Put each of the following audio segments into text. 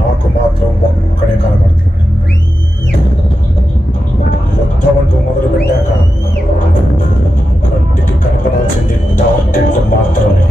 నాకు మాత్రం ఒక్కడే కనబడుతుంది. యుద్ధం అంటూ మొదలు పెట్టాక కంటికి కనపడాల్సింది టార్గెట్లు మాత్రమే.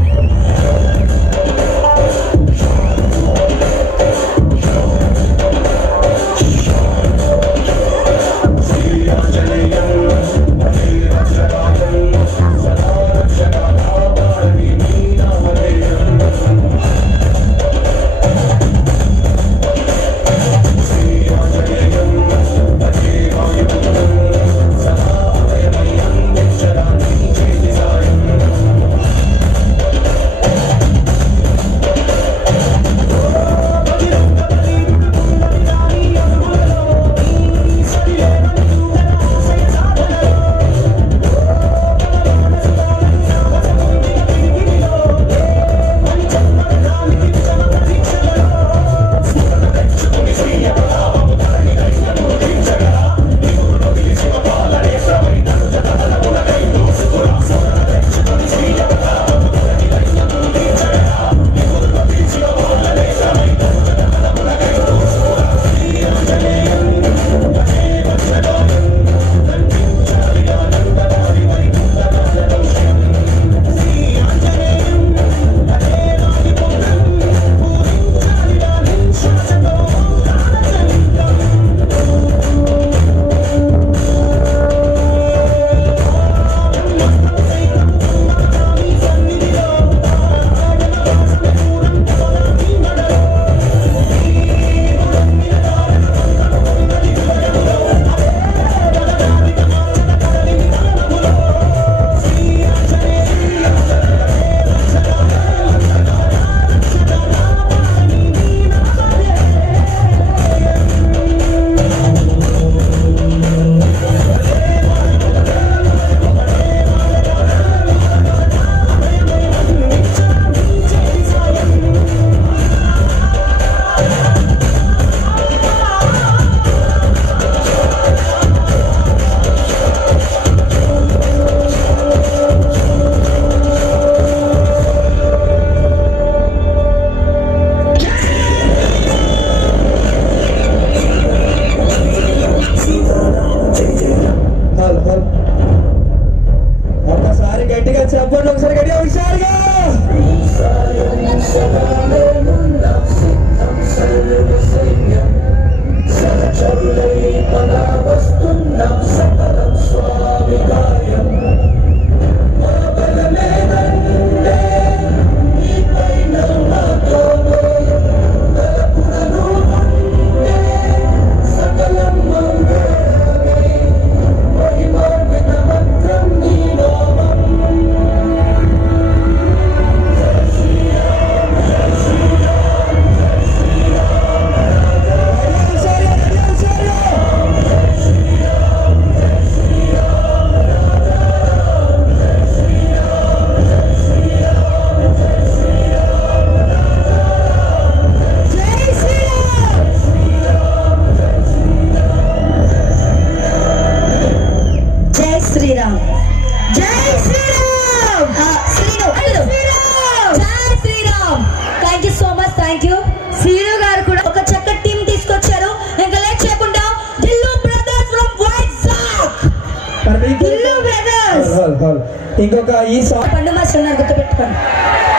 ఇంకొక ఈ సాంగ్ పండు మాస్టర్ ఉన్నారు, గుర్తుపెట్టుకోండి.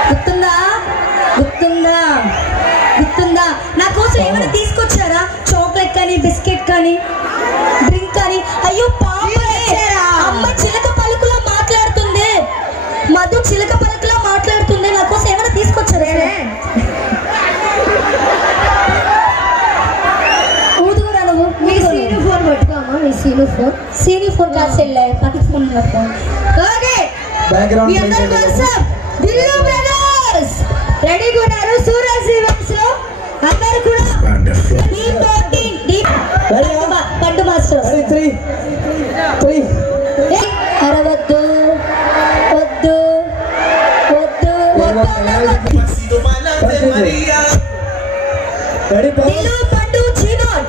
గుర్తుందా గుర్తుందా గుర్తుందా? నా కోసం ఏమైనా తీసుకొచ్చారా? చాక్లెట్ కానీ, బిస్కెట్ కానీ, డ్రింక్ కానీ? అయ్యో పాపే, అమ్మ చిలక పలుకులా మాట్లాడుతుంది, మధు చిలక పలుకులా మాట్లాడుతుంది. నా కోసం ఏమైనా తీసుకొచ్చారా? ఊదుగురా నువ్వు. మీకు సీను ఫోన్ పట్టుకోమా? మీ సీను ఫోన్ కాదు చెల్లె, పక్కన ఫోన్ పట్టుకోండి. ఓకే, బ్యాక్గ్రౌండ్ దిల్లు బ్రదర్స్ రెడీగా ఉన్నారు. సూరజ్ ఈవెంట్స్ లో అందరూ కూడా పండు మాస్టర్ అరవద్దు, వద్దు వద్దు దిల్లు పండు చీనోన్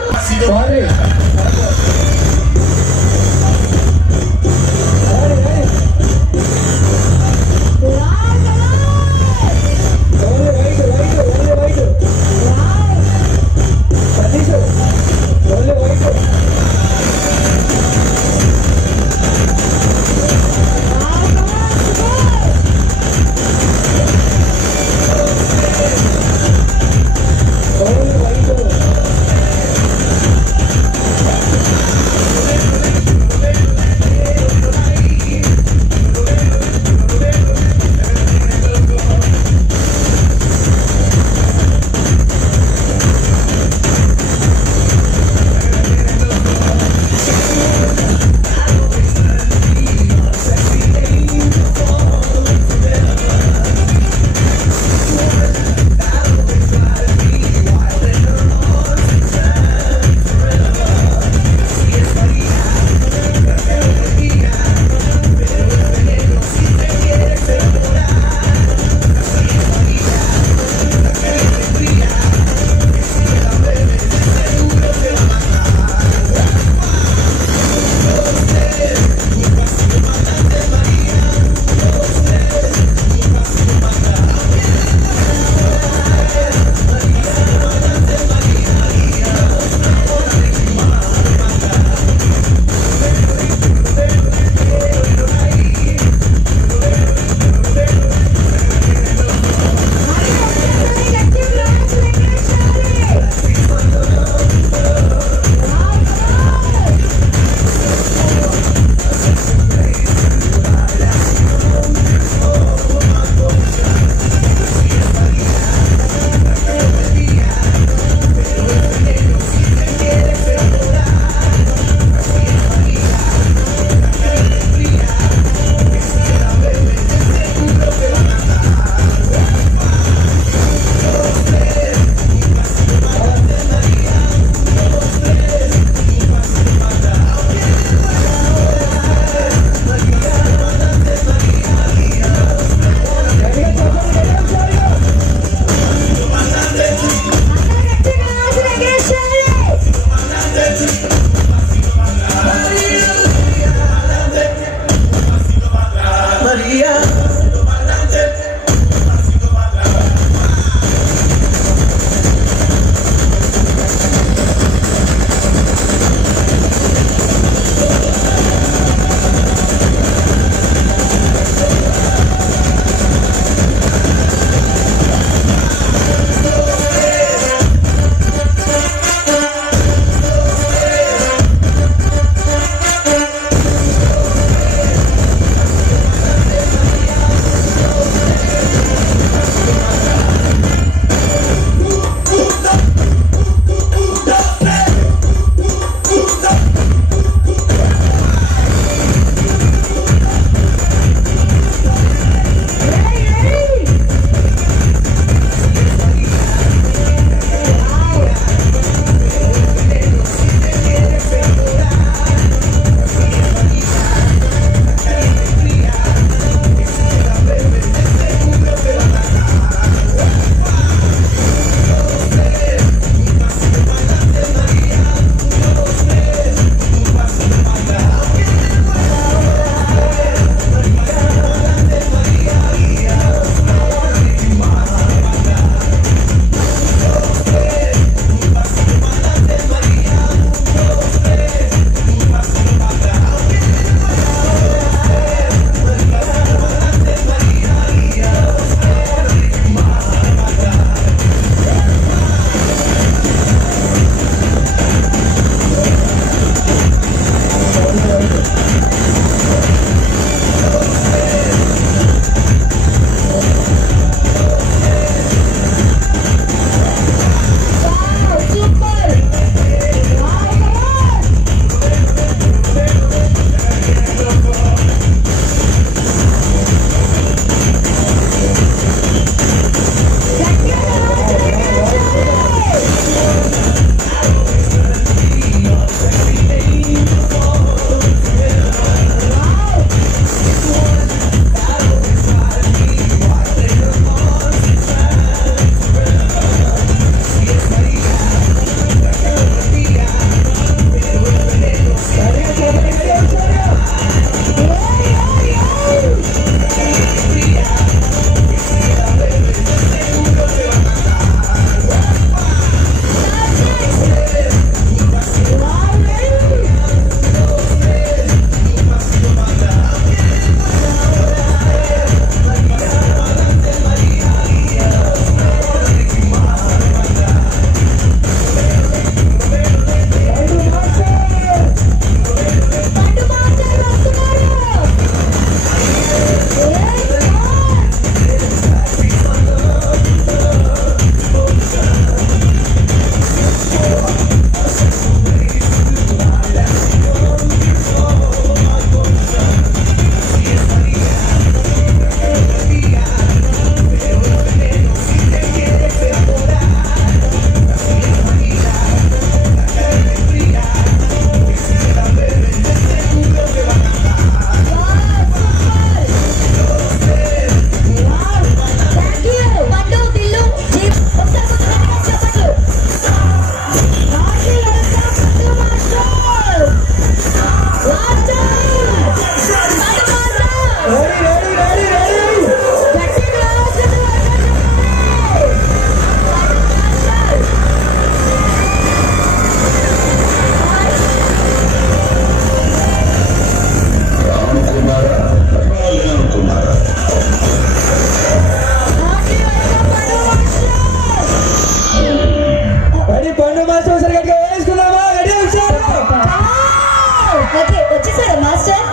వచ్చేసారా మాస్టర్?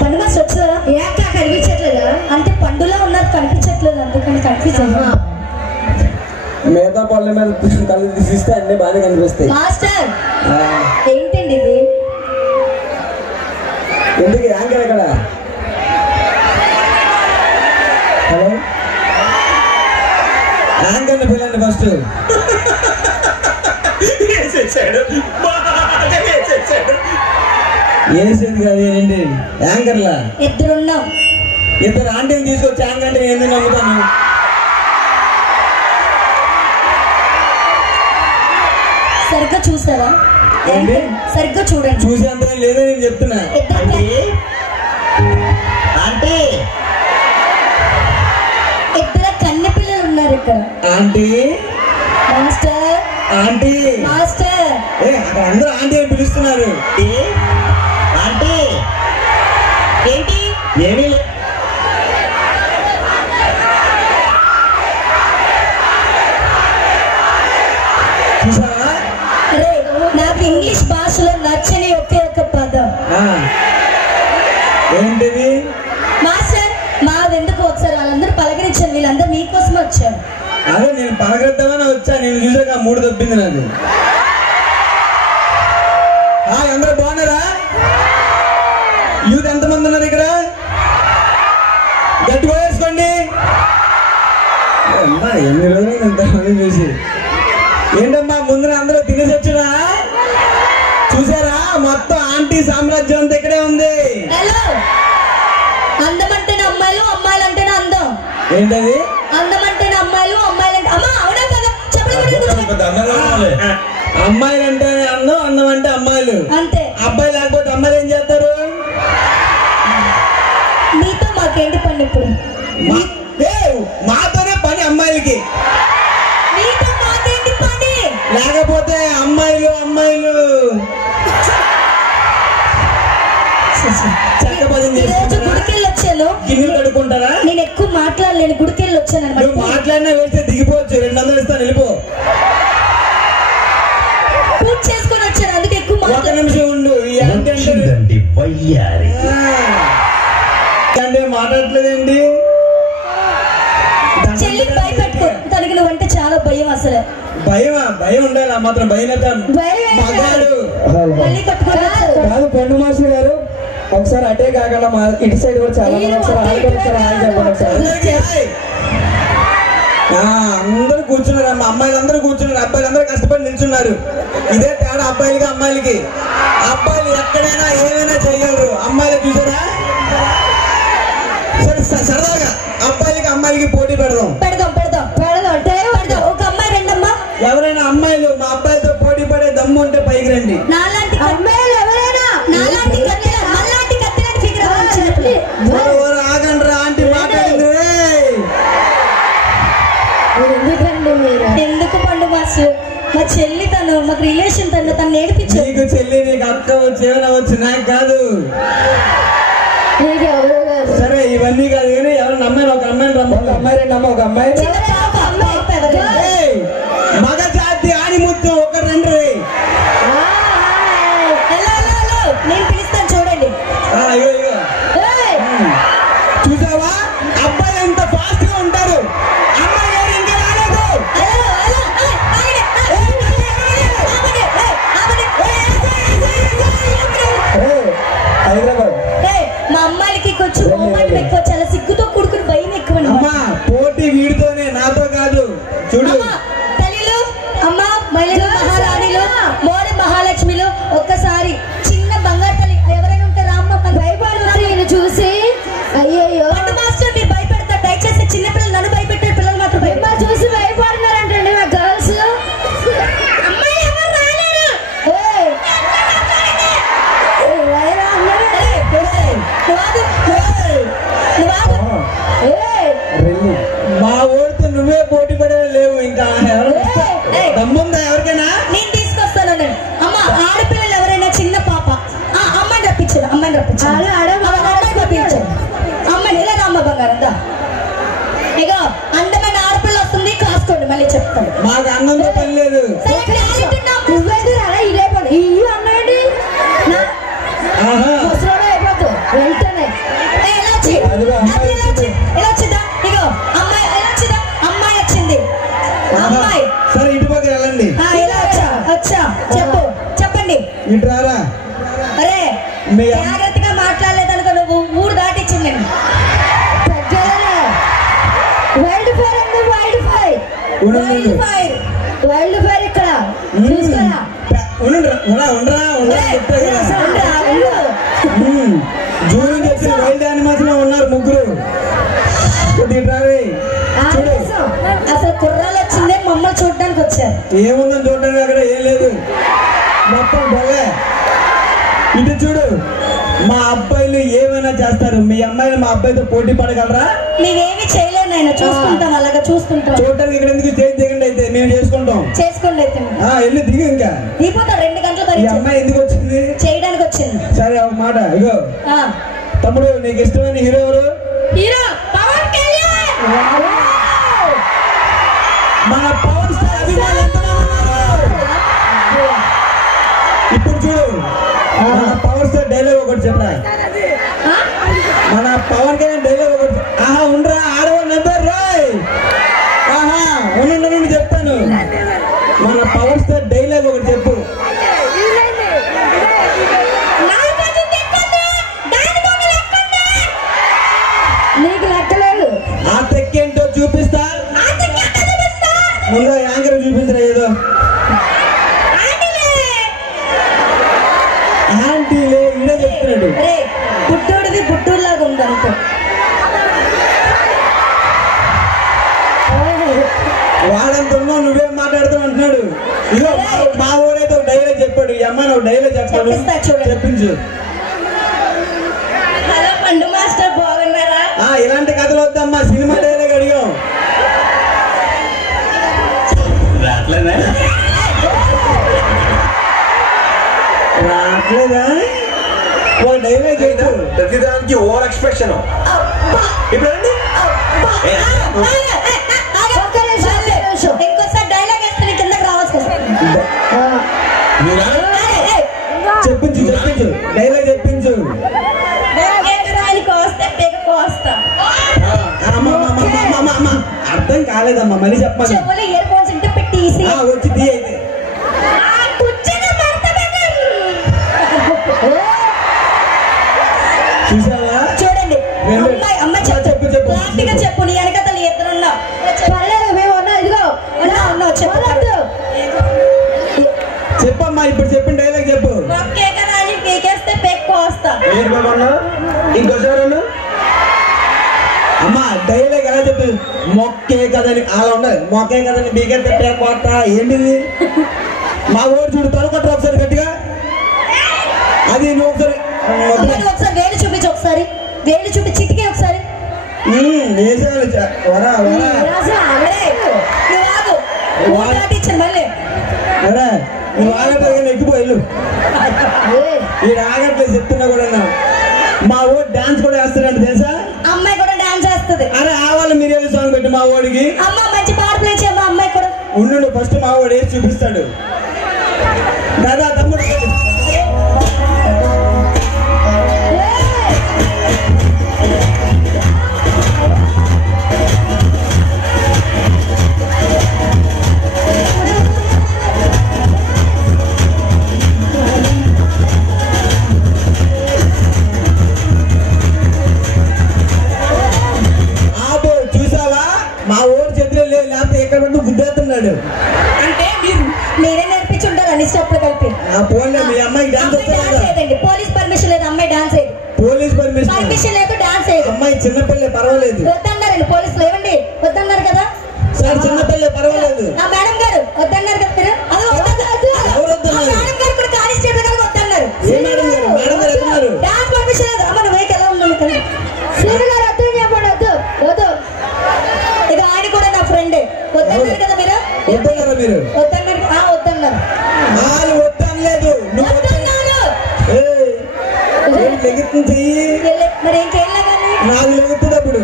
పండు మాస్టర్ వచ్చారా? ఏక కనిపించట్లేదా? అంటే పండులా ఉన్నారు కనిపించట్లేదు, అందుకని కన్ఫ్యూజ్ అయ్యా. మిగతా పళ్ళ మీద కళ్ళు తీసిస్తే అన్ని బాగా కనిపిస్తాయి. మాస్టర్ ఏంటండి ఇది? ఎందుకు యాంకర్ ఎక్కడ? హలో, యాంకర్ని పిల్లండి ఫస్ట్. వేసేది కాదు ఏంటి యాంకర్లా. ఇద్దరున్నాం. ఇద్దరు ఆంటీని తీసుకొచ్చి యాంకర్ అంటే ఎందుకు నమ్ముతాను? సరిగ్గా చూసారా? ఏంటి? సరిగ్గా చూడండి. చూసి అంత లేదో నేను చెప్తున్నా. ఇద్దరు కన్నె పిల్లలు ఉన్నారు ఇక్కడ. Aunty master, aunty master. అక్కడ అందరూ ఆంటీ అని పిలుస్తున్నారు. ఆంటీ ఏంటి? ఏమీ లేదు. చూసావా? అరే నాకు ఇంగ్లీష్ భాషలో నచ్చని ఒకే ఒక పదం. ఏంటిది? మాస్టర్ మాదెందుకు ఒకసారి వాళ్ళందరూ పలకరించారు, వీళ్ళందరూ మీకోసం వచ్చారు. అదే నేను పలకరిద్దామని వచ్చా, నేను చూసాక 3 తప్పింది నాకు. అందరూ బాగున్నారా? యూత్ ఎంతమంది ఉన్నారు ఇక్కడ? గట్టిగా వేసుకోండి. అమ్మా ఎన్ని రోజులు ఎంతమంది చూసి. ఏంటమ్మా ముందు అందరూ తినేసి వచ్చినా? చూసారా మొత్తం ఆంటీ సామ్రాజ్యం అంతా ఇక్కడే ఉంది. హలో, అందం అంటేనే అమ్మాయిలు, అమ్మాయిలు అంటేనే అందం. ఏంటది? అందం అంటేనే అమ్మాయిలు, అమ్మాయిలు అంటే అమ్మా అవునా కదా? చెప్పండి. అమ్మాయిలు అంటేనే అందం, అందం అంటే అమ్మాయిలు అంతే. అబ్బాయి లేకపోతే అమ్మాయిలు ఏం చేస్తారు? మీతో మాకేంటి పని ఇప్పుడు? మాతోనే పని అమ్మాయిలకి. మీతో మాకేంటి పని? లేకపోతే అమ్మాయిలు అమ్మాయిలు చెక్క పని గుడికెళ్ళి వచ్చాను. గిన్నెలు కడుక్కుంటారా? నేను ఎక్కువ మాట్లాడలేను, గుడికెళ్ళి వచ్చాను నువ్వు అనమాట. మాట్లాడినా వేస్తే దిగిపోవచ్చు. 200 ఇస్తాను, వెళ్ళిపో. పూజ చేసుకొని వచ్చాను, అందుకే ఎక్కువ 1 మాట్లాడ. నిమిషం ఉండు. వచ్చిందండి వయ్యారి. అంటే మాట్లాడలేదండి. చెల్లి భయపెట్టుకో, తనకి నువ్వంటే చాలా భయం. అసలు భయమా? భయం ఉండాలి, ఆ మాత్రం భయం అయితే మగాడు. మళ్ళీ కట్టుకోవాలి. కాదు పండు మాస్టర్ గారు, ఒకసారి అటే కాకుండా మా ఇటు సైడ్ కూడా చాలా మంది ఒకసారి అందరూ కూర్చున్నారు. అమ్మ అమ్మాయిలు అందరూ కూర్చున్నారు, అబ్బాయిలు అందరూ కష్టపడి నిల్చున్నారు. ఇదే తేడా అబ్బాయిలకి అమ్మాయిలకి. అబ్బాయిలు ఎక్కడైనా ఏమైనా చేయగలరు, అమ్మాయిలు చూసారా? సరే సరదాగా అబ్బాయిలకి అమ్మాయిలకి పోటీ పెడదాం. ఒక అమ్మాయి రెండమ్మా. ఎవరైనా అమ్మాయిలు మా అబ్బాయిలతో పోటీ పడే దమ్ము ఉంటే పైకి రండి. నాలాంటి అమ్మాయిలు ఎవరైనా నాలాంటి మళ్ళాంటి కత్తిలాంటి ఫిగర్ ఆగండి రా, ఆంటీ మాట్లాడింది. ఎందుకు పండు మాస్టర్? మా చెల్లి తను, మాకు రిలేషన్ తను నేర్పించారు. నీకు చెల్లి, నీకు అక్క వచ్చు, ఏమైనా వచ్చు, నాకు కాదు. సరే ఇవన్నీ కాదు కానీ ఎవరైనా అమ్మాయిని, ఒక అమ్మాయిని రమ్మ. ఒక అమ్మాయి రెండు అమ్మ, ఒక అమ్మాయి మగ జాతి ఆణిముత్యం, ఒక రెండు. నేను పిలుస్తాను చూడండి. చూసావా అబ్బాయి ఎంత ఫాస్ట్ గా ఉంటారు, అమ్మాయి గారు ఇంకా రాలేదు. హైదరాబాద్ మా అమ్మాయిలకి కొంచెం కోపాలు ఎక్కువ, చాలా సిగ్గుతో కూడుకుని భయం ఎక్కువ. అమ్మా పోటీ వీడితోనే, నాతో కాదు. చూడు చూసుకోరా. జూన్ చెప్పిన వైల్డ్ యానిమల్స్ లో ఉన్నారు ముగ్గురు. చూడు అసలు కుర్రాలు వచ్చిందే మమ్మల్ని చూడడానికి వచ్చారు. ఏముందని చూడడానికి అక్కడ ఏం లేదు, మొత్తం బొల్లే. ఇటు చూడు, మా అబ్బాయిలు ఏమైనా చేస్తారు, మీ అమ్మాయిలు మా అబ్బాయితో పోటీ పడగలరా? మేమేమి చేయలేము ఆయన, చూసుకుంటాం, అలాగా చూసుకుంటాం. చూడటానికి ఇక్కడ ఎందుకు చేసి దిగండి, అయితే మేము చేసుకుంటాం. చేసుకోండి అయితే వెళ్ళి దిగు. ఇంకా దిగిపోతా 2 గంటలు. ఈ అమ్మాయి ఎందుకు వచ్చింది? చేయడానికి వచ్చింది. సరే ఒక మాట, ఇగో తమ్ముడు, నీకు ఇష్టమైన హీరో ఎవరు? హీరో పవన్ కళ్యాణ్. మన పవన్ స్టార్ అభిమానులు ఎంతమంది ఉన్నారు? ఇప్పుడు చూడు, మన పవర్ స్టార్ డైలాగ్ ఒకటి చెప్పరా. మన పవన్ కళ్యాణ్ డైలాగ్ ఒకటి. ఉండరా, ఆడవాళ్ళు నెంబర్ రాయ్. ఉండు చెప్తాను. మన పవర్ స్టార్ డైలాగ్ ఒకటి చెప్పు. నీకు లెక్కలేదు. ఆ తెక్కేంటో చూపిస్తా. ముందు యాంకర్ చూపించరా ఏదో. ఆంటీలే ఇడే చెప్తున్నాడు. బుడ్డోడిది బుడ్డోడిలాగా ఉంది అనుకో. వాడంత నువ్వేం మాట్లాడుతావు అంటున్నాడు. ఇదో మా ఊడైతే ఒక డైలాగ్ చెప్పాడు. ఈ అమ్మాయి ఒక డైలాగ్ చెప్పాడు, చెప్పించు. హలో పండు మాస్టర్, బాగున్నారా? ఇలాంటి కథలు వద్దమ్మా, సినిమా డైలాగ్ అడిగాం. రావట్లేదా? ఒక డైలాగ్ చేద్దాం. ప్రతిదానికి ఓవర్ ఎక్స్ప్రెషన్. ఇంకోసారి డైలాగ్ వేస్తే నీ కిందకి రావచ్చు. చెప్పించు డైలాగ్ చెప్పించు. కోస్తే పేక కోస్తా. అర్థం కాలేదమ్మా, మళ్ళీ చెప్పాలి. చెవులు ఇయర్ ఫోన్స్ ఇంటి పెట్టేసి వచ్చి తీ అయితే. చూసావా? చూడండి అమ్మాయి చెప్పు క్లారిటీగా చెప్పు. నీ వెనకతలు ఇద్దరున్నావు. మేము ఉన్నా, ఇదిగో ఉన్నావు. చెప్పమ్మా, ఇప్పుడు చెప్పిన డైలాగ్ చెప్పు. మొక్కే కదా అని పీకేస్తే పెక్కు వస్తా. ఇంకోసారి అమ్మా డైలాగ్ ఎలా చెప్పు? మొక్కే కదని అలా ఉండదు. మొక్కే కదని పీకేస్తే పేక్ వస్తా. ఏంటిది? మా ఊరు చూడు, తలకొట్టరు ఒకసారి గట్టిగా. అది నువ్వు ఒకసారి వేలు చూపించు. ఒకసారి వేలు చూపి చిటికే ఒకసారి. నువ్వు ఆగట్లేదు, ఎక్కిపోయి ఈ ఆగట్లేదు చెప్తున్నా కూడా. మా ఊరు డాన్స్ కూడా వేస్తారంట, తెలుసా? అమ్మాయి కూడా డాన్స్ వేస్తుంది. అరే ఆవాళ్ళు మీరు సాంగ్ పెట్టి మా ఊడికి. అమ్మ మంచి పాట ప్లే చేయమ్మా. అమ్మాయి కూడా ఉండు, ఫస్ట్ మా ఊడు వేసి చూపిస్తాడు. దాదా తమ్ముడు గుద్దేస్తున్నాడు. అంటే మీరే నేర్పించుంటారు అన్ని స్టెప్లు కలిపి. మీ అమ్మాయికి డాన్స్ చేయదండి. పోలీస్ పర్మిషన్ లేదు, అమ్మాయి డాన్స్ చేయదు. పోలీస్ పర్మిషన్ లేదు, డాన్స్ చేయదు. అమ్మాయి చిన్నపిల్లే పర్వాలేదు. వద్దన్నారండి పోలీసులు. ఏమండి వద్దన్నారు కదా సార్? చిన్నపిల్లే పర్వాలేదు. నా మేడం గారు వద్దన్నారు కదా మీరు. మేడం గారు కూడా కానిస్టేబుల్ గారు వద్దన్నారు. డాన్స్ పర్మిషన్ లేదు. అమ్మ నువ్వు ఎలా ఉన్నావు కదా? వద్దు. ఇక ఆయన కూడా నా ఫ్రెండే. వద్దన్నారు కదా మీరు? వద్దన్నారు. వద్దనలేదు. మరి ఇంకేం లేదని నాకు లెగుతున్నప్పుడు.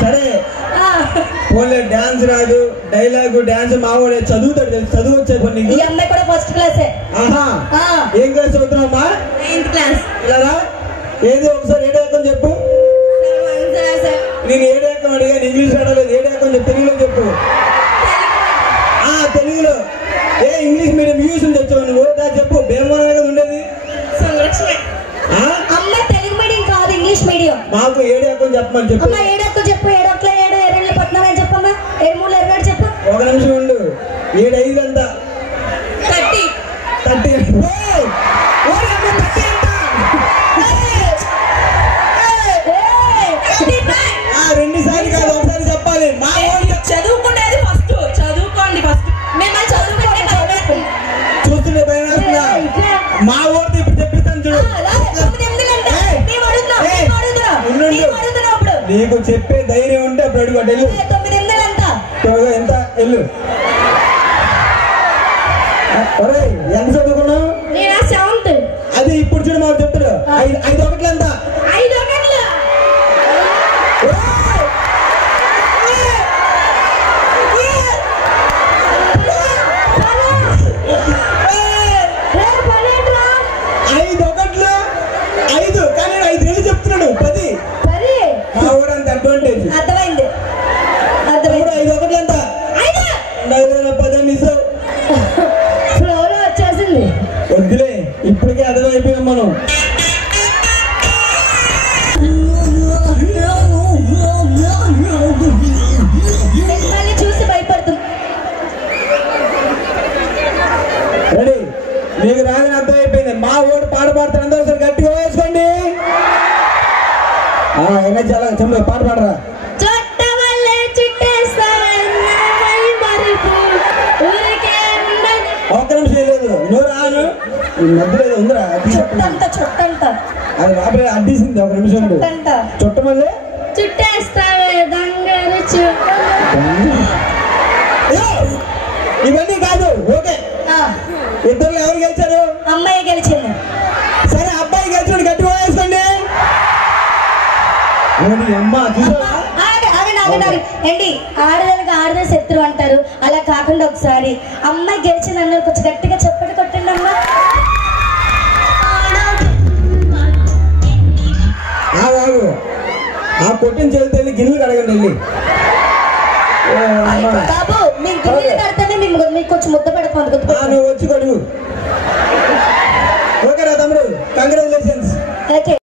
సరే పోలే, డాన్స్ రాదు, డైలాగు డాన్స్ మావాడే చదువుతాడు. చదువు వచ్చే పని. ఈ అమ్మాయి కూడా ఫస్ట్ క్లాసే. ఏం క్లాస్ చదువుతున్నావమ్మా? 9th class. ఇలా ఏది ఒకసారి ఏడాకం చెప్పు. నేను ఏడాకం అడిగాను, ఇంగ్లీష్ అడగలేదు. ఏడాకం చెప్పు, తెలుగులో చెప్పు. తెలుగులో. ఇంగ్లీష్ మీడియం యూస్ తెచ్చావు నువ్వు. చెప్పు. బేమగా ఉండేది అమ్మాయి తెలుగు మీడియం కాదు, ఇంగ్లీష్ మీడియం. మాకు ఏడాకం చెప్పమని చెప్పు. ఏడాకం చెప్పు. ఏడాకలో 7 ఎర్రళ్ళు పట్టినారని చెప్పమ్మా. ఏడు మూడు ఎరగాడు చెప్పు. ఒక నిమిషం ఉండు. 7 5 ఎంత? 30. 30. రెండు సార్లు కాదు, ఒకసారి చెప్పాలి. మా చదువుకునేది ఫస్ట్. చదువుకోండి ఫస్ట్. మిమ్మల్ని చదువుకుంటే చూస్తుంటే భయం వేస్తుందా? మా ఊరితో ఇప్పుడు చెప్పిస్తాను చూడు. నీకు చెప్పే ధైర్యం ఉంటే అప్పుడు అడుగు. వెళ్ళు. 9 ఎంత? ఎంత? వెళ్ళు. ఎంత చదువుకున్నావు? నేను 7th. అది ఇప్పుడు చూడు మాకు చెప్తాడు. 5 ఒకట్లు ఎంత? 5 ఒకట్లు. చెప్తున్నాడు 10. మా ఊరు అంత అడ్వాంటేజ్. అర్థమైంది. 5 ఒకట్లు ఎంత? 10 మిస్. ఫ్లోర్ వచ్చేసింది. వద్దులే, ఇప్పటికే అర్థమైపోయాం మనం. చూసి భయపడుతుంది. రెడీ? మీకు రాదని అర్థమైపోయింది. మా ఊరు పాట పాడుతాను. అందరూ ఒకసారి గట్టిగా వేసుకోండి. ఇంకా చాలా చెంబు పాట పాడరా. ఒక్క నిమిషం లేదు. నువ్వు రాను మధ్యలో ఉందిరా. అది బాబు అడ్డీసింది. ఒక నిమిషం చుట్ట మళ్ళీ చుట్టేస్తావే దంగరు ఇవన్నీ కాదు. ఓకే, ఇద్దరు ఎవరు గెలిచారు? అమ్మాయి గెలిచింది. సరే, అబ్బాయి గెలిచాడు. గట్టిగా వేసుకోండి. అమ్మ ఏంటి, ఆడదానికి ఆడదే శత్రువు అంటారు. అలా కాకుండా ఒకసారి అమ్మాయి గెలిచింది అన్నారు కొంచెం గట్టిగా చెప్పటి కొట్టండి అమ్మా. ఆ కొట్టిన చేతితో వెళ్ళి గిన్నెలు కడగండి. వెళ్ళి బాబు, మేము గిన్నెలు కడితేనే మీకు కొంచెం ముద్ద పెడతాం. నువ్వు వచ్చి కడుగు.